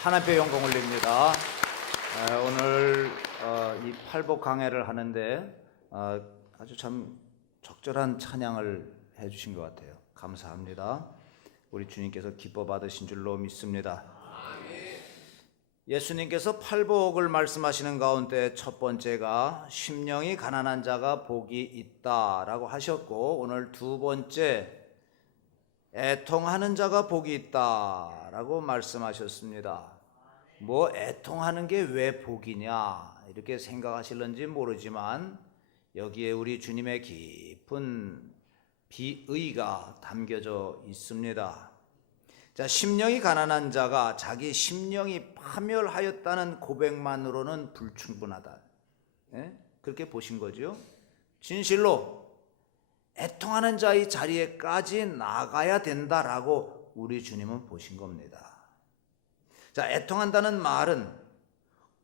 하나님께 영광 올립니다. 오늘 이 팔복 강해를 하는데 아주 참 적절한 찬양을 해주신 것 같아요. 감사합니다. 우리 주님께서 기뻐 받으신 줄로 믿습니다. 예수님께서 팔복을 말씀하시는 가운데 첫 번째가 심령이 가난한 자가 복이 있다라고 하셨고, 오늘 두 번째 애통하는 자가 복이 있다라고 말씀하셨습니다. 뭐 애통하는 게 왜 복이냐 이렇게 생각하실런지 모르지만 여기에 우리 주님의 깊은 비의가 담겨져 있습니다. 자, 심령이 가난한 자가 자기 심령이 파멸하였다는 고백만으로는 불충분하다. 그렇게 보신 거죠. 진실로 애통하는 자의 자리에까지 나가야 된다라고 우리 주님은 보신 겁니다. 자, 애통한다는 말은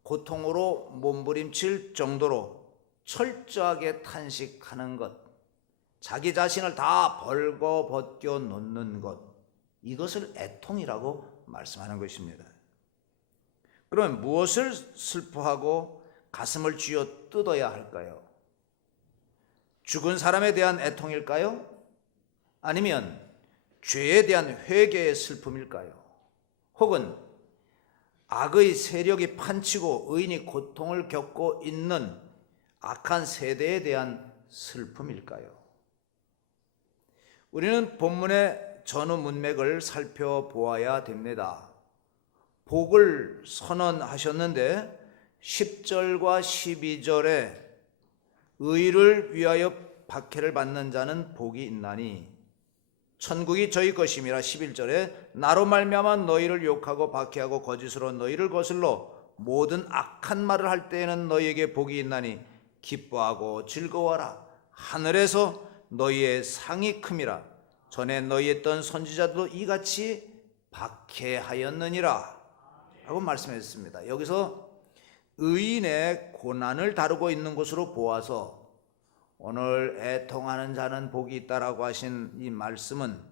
고통으로 몸부림칠 정도로 철저하게 탄식하는 것, 자기 자신을 다 벌거벗겨 놓는 것, 이것을 애통이라고 말씀하는 것입니다. 그러면 무엇을 슬퍼하고 가슴을 쥐어 뜯어야 할까요? 죽은 사람에 대한 애통일까요? 아니면 죄에 대한 회개의 슬픔일까요? 혹은 악의 세력이 판치고 의인이 고통을 겪고 있는 악한 세대에 대한 슬픔일까요? 우리는 본문의 전후 문맥을 살펴보아야 됩니다. 복을 선언하셨는데 10절과 12절에 의를 위하여 박해를 받는 자는 복이 있나니 천국이 저희 것임이라. 11절에 나로 말미암아 너희를 욕하고 박해하고 거짓으로 너희를 거슬러 모든 악한 말을 할 때에는 너희에게 복이 있나니 기뻐하고 즐거워하라. 하늘에서 너희의 상이 큼이라. 전에 너희 했던 선지자도 이같이 박해하였느니라 라고 말씀했습니다. 여기서 의인의 고난을 다루고 있는 것으로 보아서 오늘 애통하는 자는 복이 있다라고 하신 이 말씀은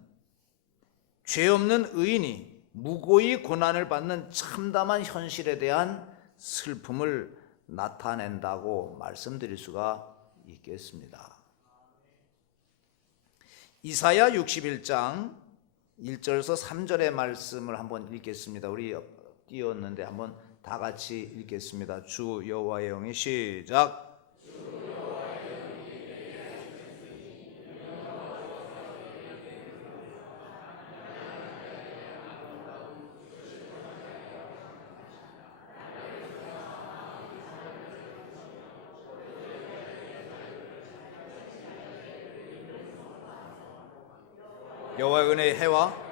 죄 없는 의인이 무고히 고난을 받는 참담한 현실에 대한 슬픔을 나타낸다고 말씀드릴 수가 있겠습니다. 이사야 61장 1절에서 3절의 말씀을 한번 읽겠습니다. 우리 띄웠는데 한번 다 같이 읽겠습니다. 주 여호와의 영이 시작. 여호와의 은혜의 해와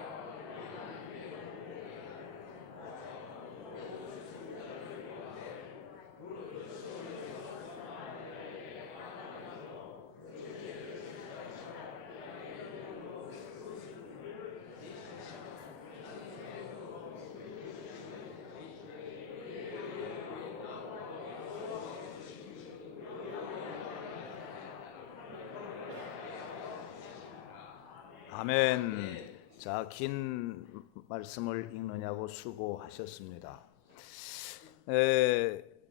아멘. 자, 긴 말씀을 읽느냐고 수고하셨습니다.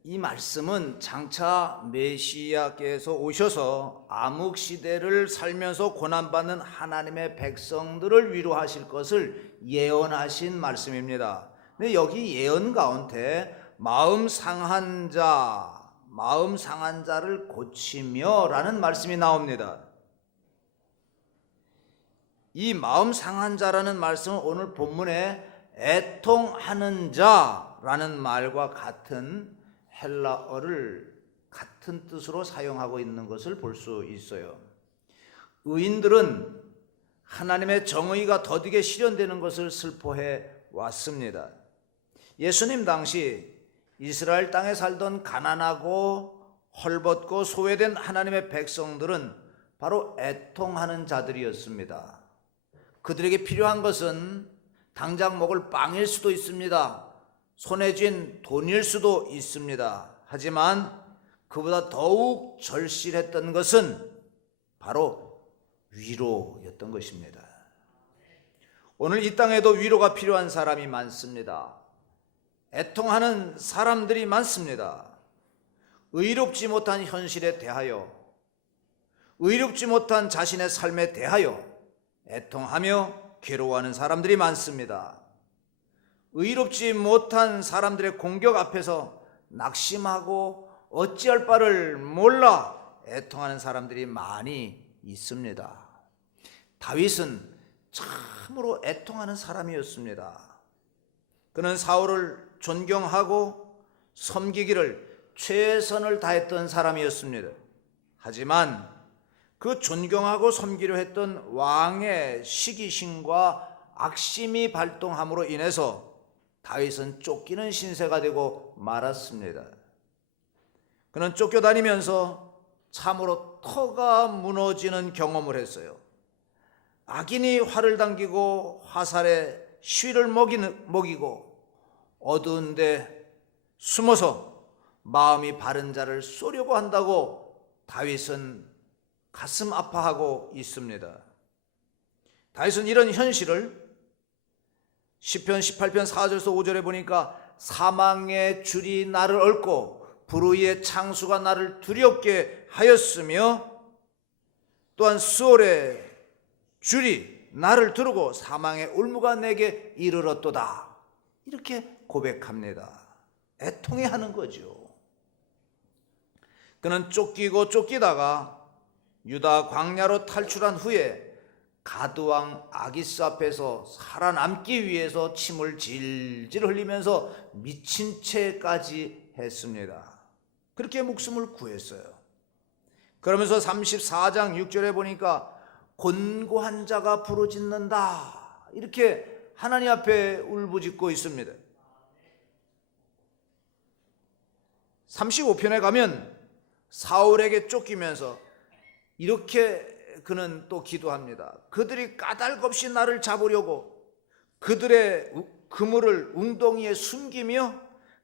이 말씀은 장차 메시아께서 오셔서 암흑시대를 살면서 고난받는 하나님의 백성들을 위로하실 것을 예언하신 말씀입니다. 근데 여기 예언 가운데 마음 상한 자를 고치며 라는 말씀이 나옵니다. 이 마음 상한 자라는 말씀은 오늘 본문에 애통하는 자라는 말과 같은 헬라어를 같은 뜻으로 사용하고 있는 것을 볼 수 있어요. 의인들은 하나님의 정의가 더디게 실현되는 것을 슬퍼해 왔습니다. 예수님 당시 이스라엘 땅에 살던 가난하고 헐벗고 소외된 하나님의 백성들은 바로 애통하는 자들이었습니다. 그들에게 필요한 것은 당장 먹을 빵일 수도 있습니다. 손에 쥔 돈일 수도 있습니다. 하지만 그보다 더욱 절실했던 것은 바로 위로였던 것입니다. 오늘 이 땅에도 위로가 필요한 사람이 많습니다. 애통하는 사람들이 많습니다. 의롭지 못한 현실에 대하여, 의롭지 못한 자신의 삶에 대하여 애통하며 괴로워하는 사람들이 많습니다. 의롭지 못한 사람들의 공격 앞에서 낙심하고 어찌할 바를 몰라 애통하는 사람들이 많이 있습니다. 다윗은 참으로 애통하는 사람이었습니다. 그는 사울을 존경하고 섬기기를 최선을 다했던 사람이었습니다. 하지만 그 존경하고 섬기려 했던 왕의 시기심과 악심이 발동함으로 인해서 다윗은 쫓기는 신세가 되고 말았습니다. 그는 쫓겨다니면서 참으로 터가 무너지는 경험을 했어요. 악인이 활을 당기고 화살에 쉬를 먹이고 어두운 데 숨어서 마음이 바른 자를 쏘려고 한다고 다윗은 가슴 아파하고 있습니다. 다윗은 이런 현실을 시편 18편 4절에서 5절에 보니까 사망의 줄이 나를 얽고 불의의 창수가 나를 두렵게 하였으며 또한 수월의 줄이 나를 두르고 사망의 울무가 내게 이르렀도다. 이렇게 고백합니다. 애통해하는 거죠. 그는 쫓기고 쫓기다가 유다 광야로 탈출한 후에 가드왕 아기스 앞에서 살아남기 위해서 침을 질질 흘리면서 미친 채까지 했습니다. 그렇게 목숨을 구했어요. 그러면서 34장 6절에 보니까 곤고한 자가 부르짖는다, 이렇게 하나님 앞에 울부짖고 있습니다. 35편에 가면 사울에게 쫓기면서 이렇게 그는 또 기도합니다. 그들이 까닭없이 나를 잡으려고 그들의 그물을 웅덩이에 숨기며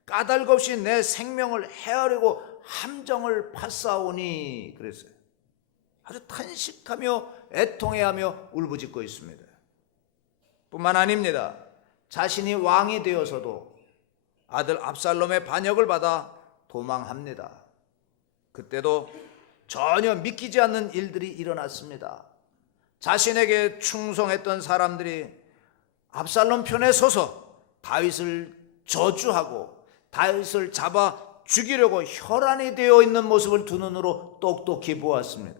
까닭없이 내 생명을 해하려고 함정을 파싸오니 그랬어요. 아주 탄식하며 애통해하며 울부짖고 있습니다. 뿐만 아닙니다. 자신이 왕이 되어서도 아들 압살롬의 반역을 받아 도망합니다. 그때도 전혀 믿기지 않는 일들이 일어났습니다. 자신에게 충성했던 사람들이 압살롬 편에 서서 다윗을 저주하고 다윗을 잡아 죽이려고 혈안이 되어 있는 모습을 두 눈으로 똑똑히 보았습니다.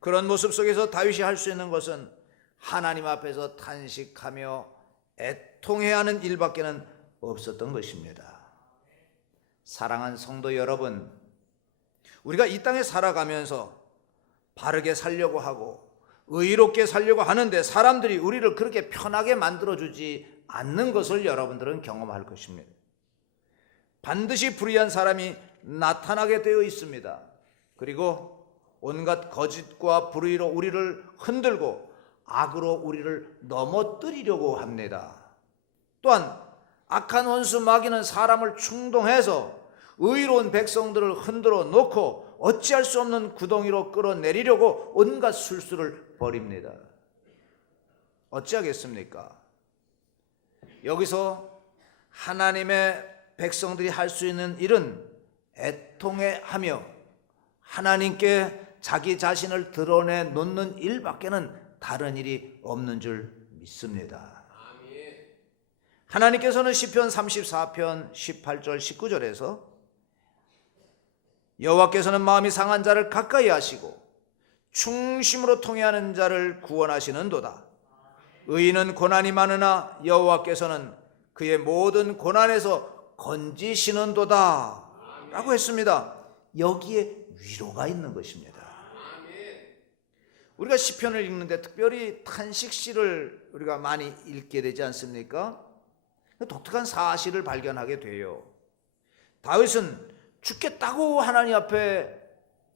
그런 모습 속에서 다윗이 할 수 있는 것은 하나님 앞에서 탄식하며 애통해야 하는 일밖에는 없었던 것입니다. 사랑하는 성도 여러분, 우리가 이 땅에 살아가면서 바르게 살려고 하고 의롭게 살려고 하는데 사람들이 우리를 그렇게 편하게 만들어주지 않는 것을 여러분들은 경험할 것입니다. 반드시 불의한 사람이 나타나게 되어 있습니다. 그리고 온갖 거짓과 불의로 우리를 흔들고 악으로 우리를 넘어뜨리려고 합니다. 또한 악한 원수 마귀는 사람을 충동해서 의로운 백성들을 흔들어 놓고 어찌할 수 없는 구덩이로 끌어내리려고 온갖 술수를 벌입니다. 어찌하겠습니까? 여기서 하나님의 백성들이 할 수 있는 일은 애통해하며 하나님께 자기 자신을 드러내 놓는 일밖에는 다른 일이 없는 줄 믿습니다. 하나님께서는 시편 34편 18절 19절에서 여호와께서는 마음이 상한 자를 가까이 하시고 충심으로 통회하는 자를 구원하시는도다. 의인은 고난이 많으나 여호와께서는 그의 모든 고난에서 건지시는도다 라고 했습니다. 여기에 위로가 있는 것입니다. 우리가 시편을 읽는데 특별히 탄식시를 우리가 많이 읽게 되지 않습니까? 독특한 사실을 발견하게 돼요. 다윗은 죽겠다고 하나님 앞에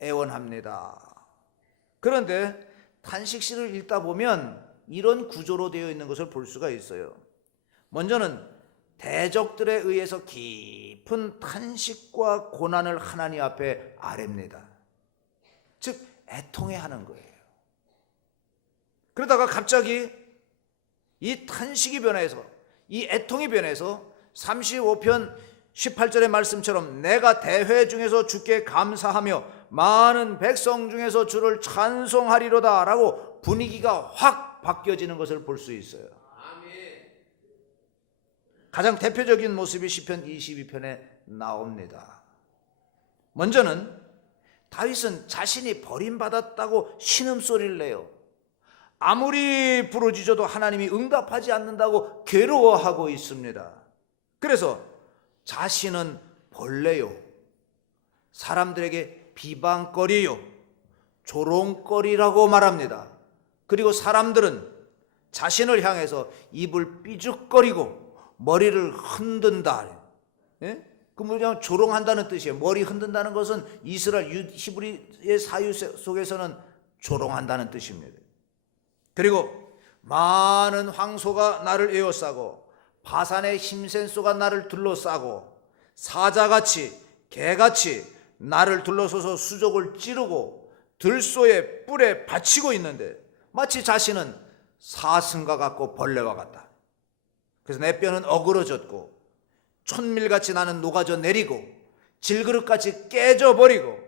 애원합니다. 그런데 탄식시를 읽다 보면 이런 구조로 되어 있는 것을 볼 수가 있어요. 먼저는 대적들에 의해서 깊은 탄식과 고난을 하나님 앞에 아뢰입니다. 즉 애통해하는 거예요. 그러다가 갑자기 이 탄식이 변해서, 이 애통이 변해서 35편 18절의 말씀처럼 내가 대회 중에서 주께 감사하며 많은 백성 중에서 주를 찬송하리로다 라고 분위기가 확 바뀌어지는 것을 볼 수 있어요. 가장 대표적인 모습이 시편 22편에 나옵니다. 먼저는 다윗은 자신이 버림받았다고 신음소리를 내요. 아무리 부르짖어도 하나님이 응답하지 않는다고 괴로워하고 있습니다. 그래서 자신은 벌레요, 사람들에게 비방거리요, 조롱거리라고 말합니다. 그리고 사람들은 자신을 향해서 입을 삐죽거리고 머리를 흔든다. 예? 그 뭐냐, 조롱한다는 뜻이에요. 머리 흔든다는 것은 이스라엘 히브리의 사유 속에서는 조롱한다는 뜻입니다. 그리고 많은 황소가 나를 에워싸고 바산의 힘센소가 나를 둘러싸고 사자같이 개같이 나를 둘러서서 수족을 찌르고 들소의 뿔에 받치고 있는데 마치 자신은 사슴과 같고 벌레와 같다. 그래서 내 뼈는 어그러졌고 천밀같이 나는 녹아져 내리고 질그릇같이 깨져버리고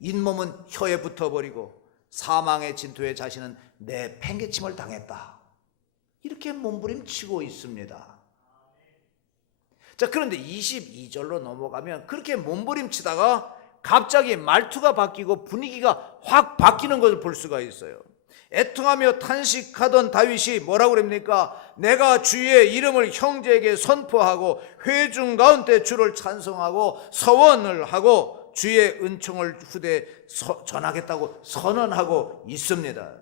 잇몸은 혀에 붙어버리고 사망의 진토에 자신은 내 팽개침을 당했다. 이렇게 몸부림치고 있습니다. 자, 그런데 22절로 넘어가면 그렇게 몸부림치다가 갑자기 말투가 바뀌고 분위기가 확 바뀌는 것을 볼 수가 있어요. 애통하며 탄식하던 다윗이 뭐라고 그럽니까? 내가 주의 이름을 형제에게 선포하고 회중 가운데 주를 찬송하고 서원을 하고 주의 은총을 후대에 전하겠다고 선언하고 있습니다.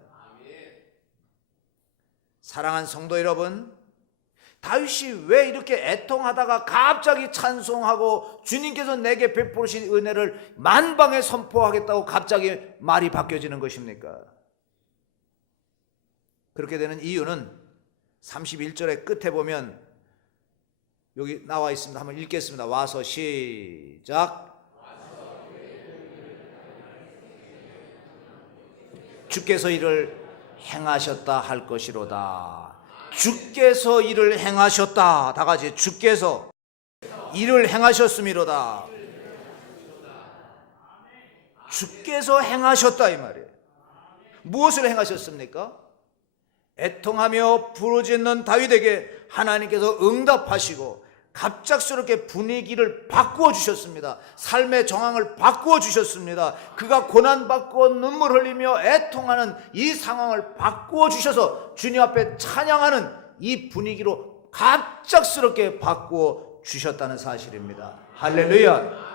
사랑하는 성도 여러분, 다윗이 왜 이렇게 애통하다가 갑자기 찬송하고 주님께서 내게 베푸신 은혜를 만방에 선포하겠다고 갑자기 말이 바뀌어지는 것입니까? 그렇게 되는 이유는 31절의 끝에 보면 여기 나와 있습니다. 한번 읽겠습니다. 와서 시작. 주께서 이를 행하셨다 할 것이로다. 주께서 이를 행하셨다. 다 같이 주께서 이를 행하셨음이로다. 주께서 행하셨다 이 말이에요. 무엇을 행하셨습니까? 애통하며 부르짖는 다윗에게 하나님께서 응답하시고 갑작스럽게 분위기를 바꾸어 주셨습니다. 삶의 정황을 바꾸어 주셨습니다. 그가 고난받고 눈물 흘리며 애통하는 이 상황을 바꾸어 주셔서 주님 앞에 찬양하는 이 분위기로 갑작스럽게 바꾸어 주셨다는 사실입니다. 할렐루야.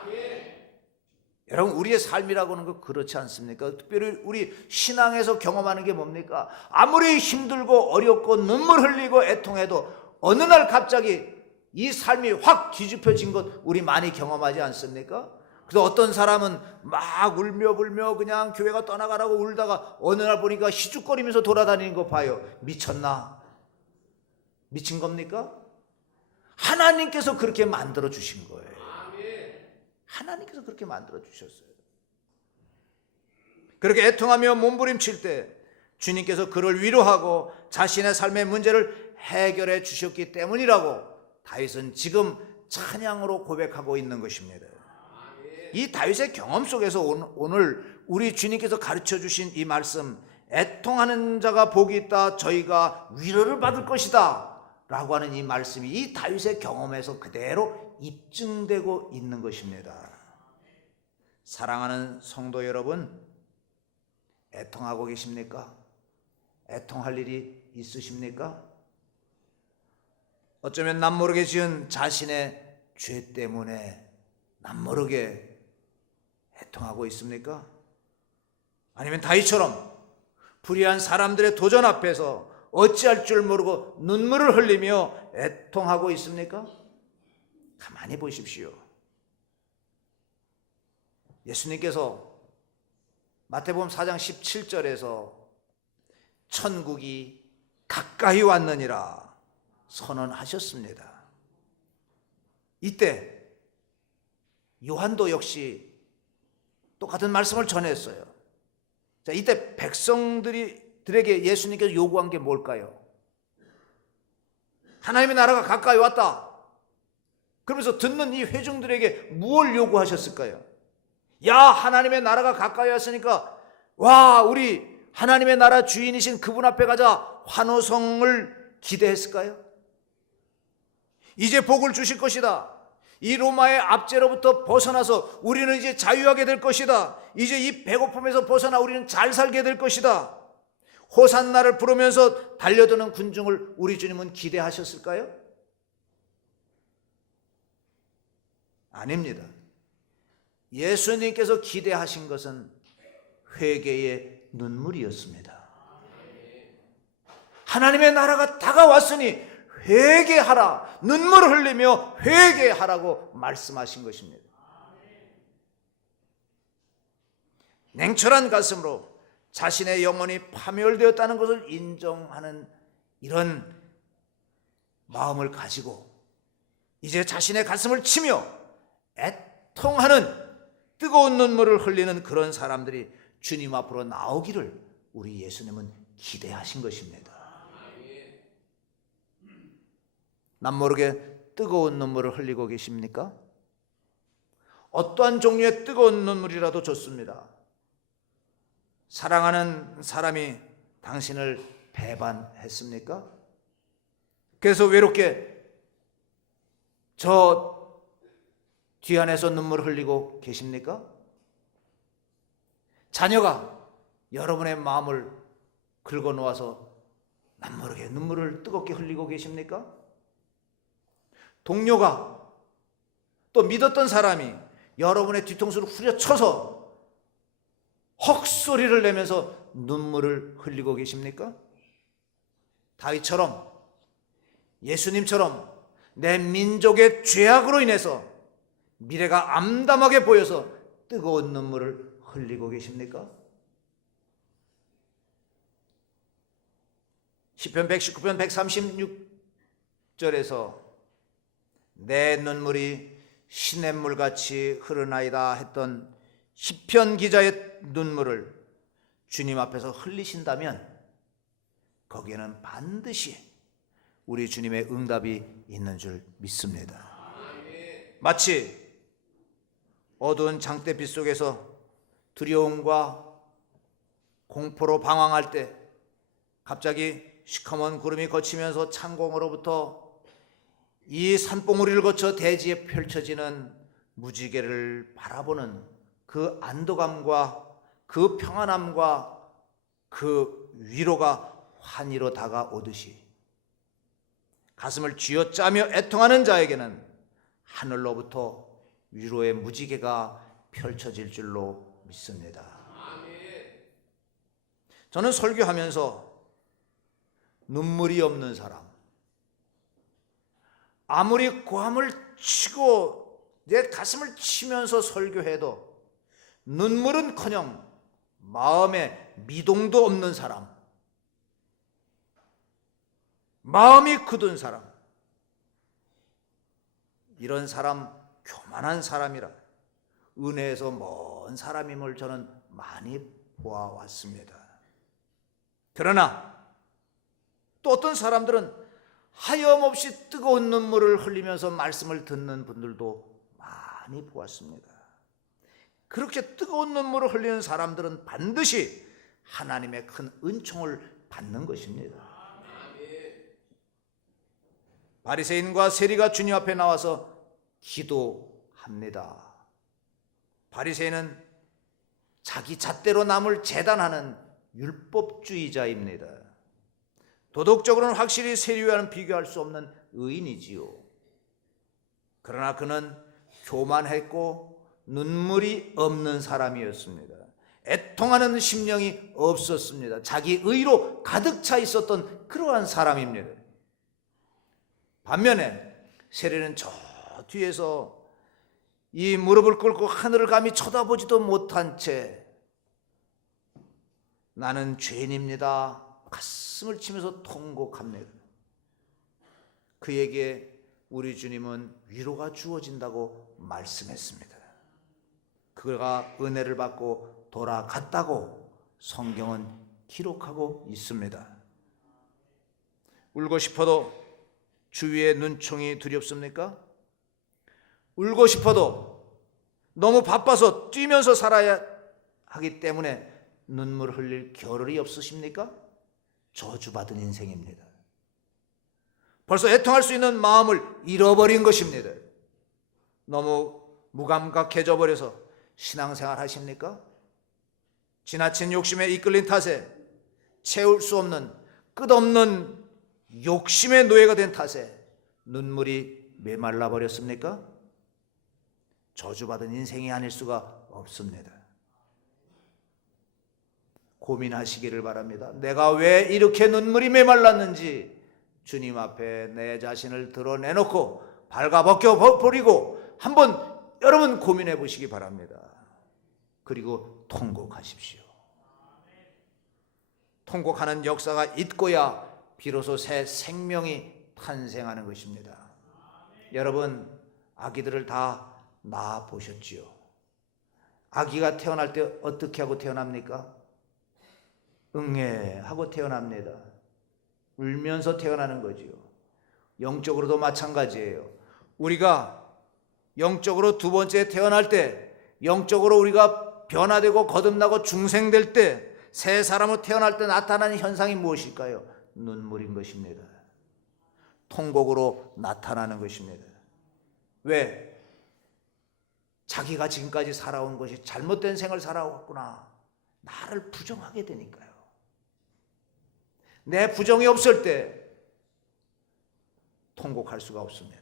여러분, 우리의 삶이라고 하는 거 그렇지 않습니까? 특별히 우리 신앙에서 경험하는 게 뭡니까? 아무리 힘들고 어렵고 눈물 흘리고 애통해도 어느 날 갑자기 이 삶이 확 뒤집혀진 것 우리 많이 경험하지 않습니까? 그래서 어떤 사람은 막 울며 불며 그냥 교회가 떠나가라고 울다가 어느 날 보니까 희죽거리면서 돌아다니는 거 봐요. 미쳤나? 미친 겁니까? 하나님께서 그렇게 만들어 주신 거예요. 하나님께서 그렇게 만들어 주셨어요. 그렇게 애통하며 몸부림칠 때 주님께서 그를 위로하고 자신의 삶의 문제를 해결해 주셨기 때문이라고 다윗은 지금 찬양으로 고백하고 있는 것입니다. 이 다윗의 경험 속에서 오늘 우리 주님께서 가르쳐 주신 이 말씀, 애통하는 자가 복이 있다, 저희가 위로를 받을 것이다 라고 하는 이 말씀이 이 다윗의 경험에서 그대로 입증되고 있는 것입니다. 사랑하는 성도 여러분, 애통하고 계십니까? 애통할 일이 있으십니까? 어쩌면 남모르게 지은 자신의 죄 때문에 남모르게 애통하고 있습니까? 아니면 다윗처럼 불의한 사람들의 도전 앞에서 어찌할 줄 모르고 눈물을 흘리며 애통하고 있습니까? 가만히 보십시오. 예수님께서 마태복음 4장 17절에서 천국이 가까이 왔느니라 선언하셨습니다. 이때 요한도 역시 똑같은 말씀을 전했어요. 자, 이때 백성들에게 예수님께서 요구한 게 뭘까요? 하나님의 나라가 가까이 왔다. 그러면서 듣는 이 회중들에게 무엇을 요구하셨을까요? 야, 하나님의 나라가 가까이 왔으니까 와, 우리 하나님의 나라 주인이신 그분 앞에 가자 환호성을 기대했을까요? 이제 복을 주실 것이다. 이 로마의 압제로부터 벗어나서 우리는 이제 자유하게 될 것이다. 이제 이 배고픔에서 벗어나 우리는 잘 살게 될 것이다. 호산나를 부르면서 달려드는 군중을 우리 주님은 기대하셨을까요? 아닙니다. 예수님께서 기대하신 것은 회개의 눈물이었습니다. 하나님의 나라가 다가왔으니 회개하라, 눈물을 흘리며 회개하라고 말씀하신 것입니다. 냉철한 가슴으로 자신의 영혼이 파멸되었다는 것을 인정하는 이런 마음을 가지고 이제 자신의 가슴을 치며 애통하는 뜨거운 눈물을 흘리는 그런 사람들이 주님 앞으로 나오기를 우리 예수님은 기대하신 것입니다. 남모르게 뜨거운 눈물을 흘리고 계십니까? 어떠한 종류의 뜨거운 눈물이라도 좋습니다. 사랑하는 사람이 당신을 배반했습니까? 그래서 외롭게 저 뒤안에서 눈물을 흘리고 계십니까? 자녀가 여러분의 마음을 긁어놓아서 남모르게 눈물을 뜨겁게 흘리고 계십니까? 동료가 또 믿었던 사람이 여러분의 뒤통수를 후려쳐서 헉소리를 내면서 눈물을 흘리고 계십니까? 다윗처럼 예수님처럼 내 민족의 죄악으로 인해서 미래가 암담하게 보여서 뜨거운 눈물을 흘리고 계십니까? 시편 119편 136절에서 내 눈물이 시냇물같이 흐르나이다 했던 시편 기자의 눈물을 주님 앞에서 흘리신다면 거기에는 반드시 우리 주님의 응답이 있는 줄 믿습니다. 마치 어두운 장대빛 속에서 두려움과 공포로 방황할 때 갑자기 시커먼 구름이 거치면서 창공으로부터 이 산봉우리를 거쳐 대지에 펼쳐지는 무지개를 바라보는 그 안도감과 그 평안함과 그 위로가 환희로 다가오듯이 가슴을 쥐어짜며 애통하는 자에게는 하늘로부터 위로의 무지개가 펼쳐질 줄로 믿습니다. 저는 설교하면서 눈물이 없는 사람, 아무리 고함을 치고 내 가슴을 치면서 설교해도 눈물은커녕 마음에 미동도 없는 사람, 마음이 굳은 사람, 이런 사람 교만한 사람이라 은혜에서 먼 사람임을 저는 많이 보아왔습니다. 그러나 또 어떤 사람들은 하염없이 뜨거운 눈물을 흘리면서 말씀을 듣는 분들도 많이 보았습니다. 그렇게 뜨거운 눈물을 흘리는 사람들은 반드시 하나님의 큰 은총을 받는 것입니다. 바리새인과 세리가 주님 앞에 나와서 기도합니다. 바리새인은 자기 잣대로 남을 재단하는 율법주의자입니다. 도덕적으로는 확실히 세리와는 비교할 수 없는 의인이지요. 그러나 그는 교만했고 눈물이 없는 사람이었습니다. 애통하는 심령이 없었습니다. 자기 의로 가득 차 있었던 그러한 사람입니다. 반면에 세리는 저 뒤에서 이 무릎을 꿇고 하늘을 감히 쳐다보지도 못한 채 나는 죄인입니다. 가슴을 치면서 통곡합니다. 그에게 우리 주님은 위로가 주어진다고 말씀했습니다. 그가 은혜를 받고 돌아갔다고 성경은 기록하고 있습니다. 울고 싶어도 주위의 눈총이 두렵습니까? 울고 싶어도 너무 바빠서 뛰면서 살아야 하기 때문에 눈물 흘릴 겨를이 없으십니까? 저주받은 인생입니다. 벌써 애통할 수 있는 마음을 잃어버린 것입니다. 너무 무감각해져 버려서 신앙생활 하십니까? 지나친 욕심에 이끌린 탓에 채울 수 없는 끝없는 욕심의 노예가 된 탓에 눈물이 메말라 버렸습니까? 저주받은 인생이 아닐 수가 없습니다. 고민하시기를 바랍니다. 내가 왜 이렇게 눈물이 메말랐는지 주님 앞에 내 자신을 드러내놓고 발가벗겨 버리고 한번 여러분 고민해 보시기 바랍니다. 그리고 통곡하십시오. 통곡하는 역사가 있고야 비로소 새 생명이 탄생하는 것입니다. 여러분, 아기들을 다 낳아 보셨지요? 아기가 태어날 때 어떻게 하고 태어납니까? 응애하고 태어납니다. 울면서 태어나는 거지요. 영적으로도 마찬가지예요. 우리가 영적으로 두 번째 태어날 때, 영적으로 우리가 변화되고 거듭나고 중생될 때, 새 사람으로 태어날 때 나타나는 현상이 무엇일까요? 눈물인 것입니다. 통곡으로 나타나는 것입니다. 왜? 자기가 지금까지 살아온 것이 잘못된 생을 살아왔구나, 나를 부정하게 되니까요. 내 부정이 없을 때 통곡할 수가 없습니다.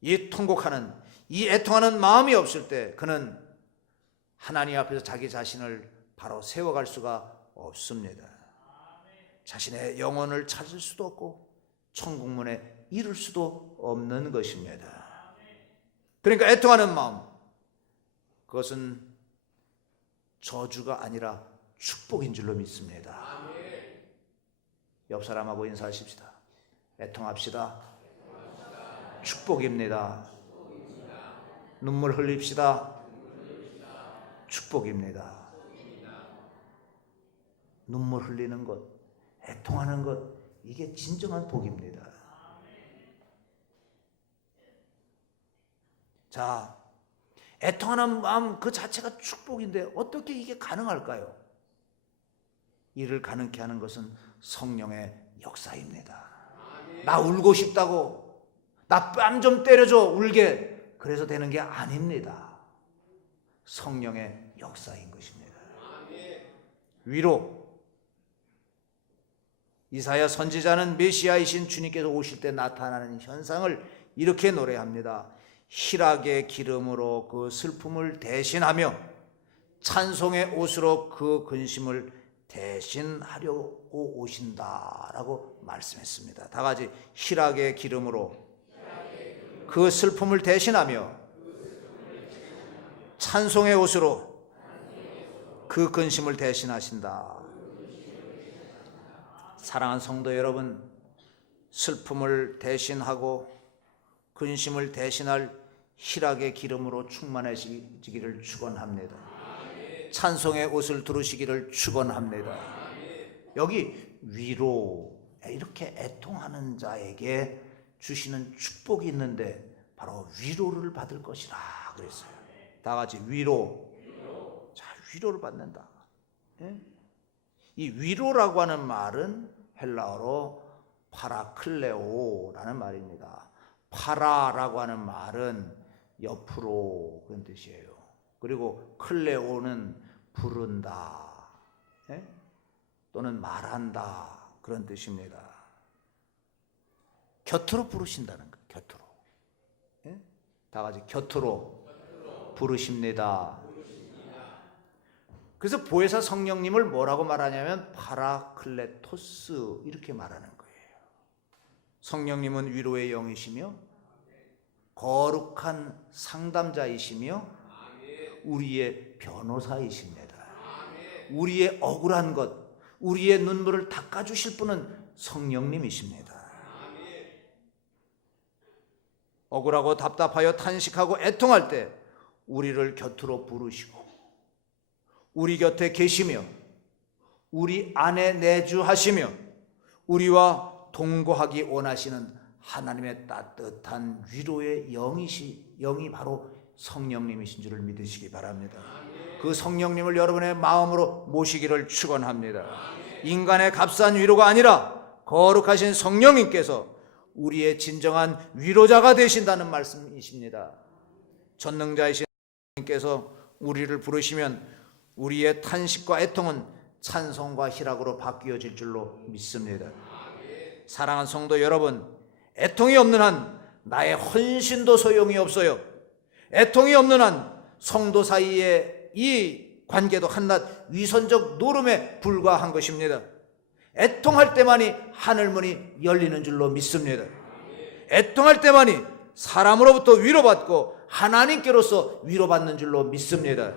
이 통곡하는, 이 애통하는 마음이 없을 때 그는 하나님 앞에서 자기 자신을 바로 세워갈 수가 없습니다. 자신의 영혼을 찾을 수도 없고 천국문에 이룰 수도 없는 것입니다. 그러니까 애통하는 마음, 그것은 저주가 아니라 축복인 줄로 믿습니다. 옆 사람하고 인사하십시다. 애통합시다. 축복입니다. 눈물 흘립시다. 축복입니다. 눈물 흘리는 것, 애통하는 것, 이게 진정한 복입니다. 자, 애통하는 마음 그 자체가 축복인데 어떻게 이게 가능할까요? 이를 가능케 하는 것은 성령의 역사입니다. 나 울고 싶다고, 나 뺨 좀 때려줘 울게, 그래서 되는 게 아닙니다. 성령의 역사인 것입니다. 위로, 이사야 선지자는 메시아이신 주님께서 오실 때 나타나는 현상을 이렇게 노래합니다. 희락의 기름으로 그 슬픔을 대신하며 찬송의 옷으로 그 근심을 대신하려고 오신다라고 말씀했습니다. 다 같이 희락의 기름으로 그 슬픔을 대신하며 찬송의 옷으로 그 근심을 대신하신다. 사랑하는 성도 여러분, 슬픔을 대신하고 근심을 대신할 희락의 기름으로 충만해지기를 축원합니다. 찬송의 옷을 두르시기를 축원합니다. 여기 위로, 이렇게 애통하는 자에게 주시는 축복이 있는데 바로 위로를 받을 것이라 그랬어요. 다 같이 위로. 자, 위로를 받는다. 예? 이 위로라고 하는 말은 헬라어로 파라클레오라는 말입니다. 파라라고 하는 말은 옆으로 그런 뜻이에요. 그리고 클레오는 부른다, 예? 또는 말한다, 그런 뜻입니다. 곁으로 부르신다는 거예요. 곁으로. 예? 다 같이 곁으로 부르십니다. 그래서 보혜사 성령님을 뭐라고 말하냐면 파라클레토스, 이렇게 말하는 거예요. 성령님은 위로의 영이시며 거룩한 상담자이시며 우리의 변호사이십니다. 우리의 억울한 것, 우리의 눈물을 닦아주실 분은 성령님이십니다. 억울하고 답답하여 탄식하고 애통할 때 우리를 곁으로 부르시고 우리 곁에 계시며 우리 안에 내주하시며 우리와 동거하기 원하시는 하나님의 따뜻한 위로의 영이 바로 성령님이신 줄을 믿으시기 바랍니다. 그 성령님을 여러분의 마음으로 모시기를 축원합니다. 인간의 값싼 위로가 아니라 거룩하신 성령님께서 우리의 진정한 위로자가 되신다는 말씀이십니다. 전능자이신 하나님께서 우리를 부르시면 우리의 탄식과 애통은 찬송과 희락으로 바뀌어질 줄로 믿습니다. 사랑하는 성도 여러분, 애통이 없는 한 나의 헌신도 소용이 없어요. 애통이 없는 한 성도 사이의 이 관계도 한낱 위선적 노름에 불과한 것입니다. 애통할 때만이 하늘문이 열리는 줄로 믿습니다. 애통할 때만이 사람으로부터 위로받고 하나님께로서 위로받는 줄로 믿습니다.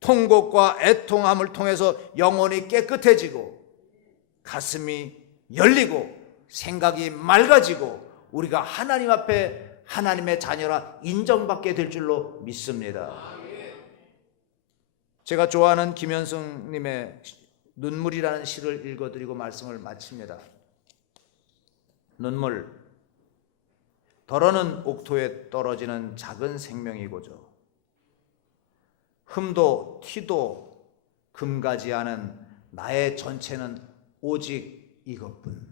통곡과 애통함을 통해서 영혼이 깨끗해지고 가슴이 열리고 생각이 맑아지고 우리가 하나님 앞에 하나님의 자녀라 인정받게 될 줄로 믿습니다. 제가 좋아하는 김현승님의 눈물이라는 시를 읽어드리고 말씀을 마칩니다. 눈물, 더러는 옥토에 떨어지는 작은 생명이고죠. 흠도 티도 금가지 않은 나의 전체는 오직 이것뿐.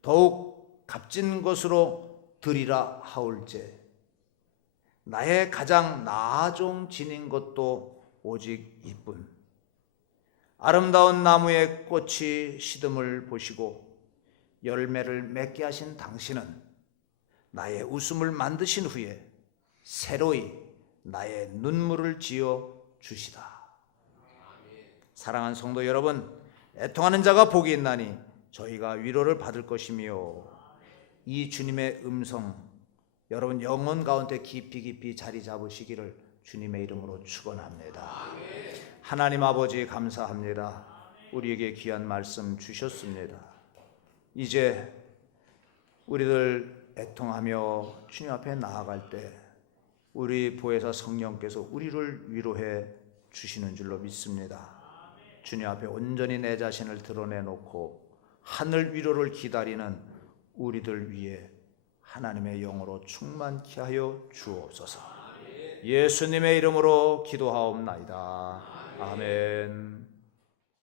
더욱 값진 것으로 드리라 하올제. 나의 가장 나아종 지닌 것도 오직 이뿐. 아름다운 나무의 꽃이 시듬을 보시고 열매를 맺게 하신 당신은 나의 웃음을 만드신 후에 새로이 나의 눈물을 지어 주시다. 사랑하는 성도 여러분, 애통하는 자가 복이 있나니 저희가 위로를 받을 것이며, 이 주님의 음성 여러분 영혼 가운데 깊이 자리 잡으시기를 주님의 이름으로 축원합니다. 하나님 아버지 감사합니다. 우리에게 귀한 말씀 주셨습니다. 이제 우리들 애통하며 주님 앞에 나아갈 때 우리 보혜사 성령께서 우리를 위로해 주시는 줄로 믿습니다. 주님 앞에 온전히 내 자신을 드러내놓고 하늘 위로를 기다리는 우리들 위해 하나님의 영으로 충만케 하여 주옵소서. 예수님의 이름으로 기도하옵나이다. 아멘.